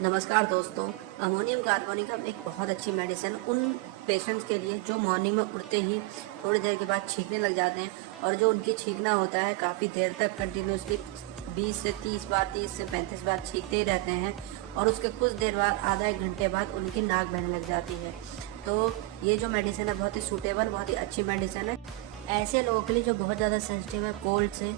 नमस्कार दोस्तों। Ammonium carbonicum एक बहुत अच्छी मेडिसिन उन पेशेंट्स के लिए जो मॉर्निंग में उठते ही थोड़ी देर के बाद छींकने लग जाते हैं और जो उनकी छींकना होता है काफ़ी देर तक कंटिन्यूसली 20 से 30 बार 30 से 35 बार छींकते ही रहते हैं और उसके कुछ देर बाद आधा एक घंटे बाद उनकी नाक बहने लग जाती है। तो ये जो मेडिसिन है बहुत ही सूटेबल, बहुत ही अच्छी मेडिसिन है ऐसे लोगों के लिए जो बहुत ज़्यादा सेंसिटिव है कोल्ड से।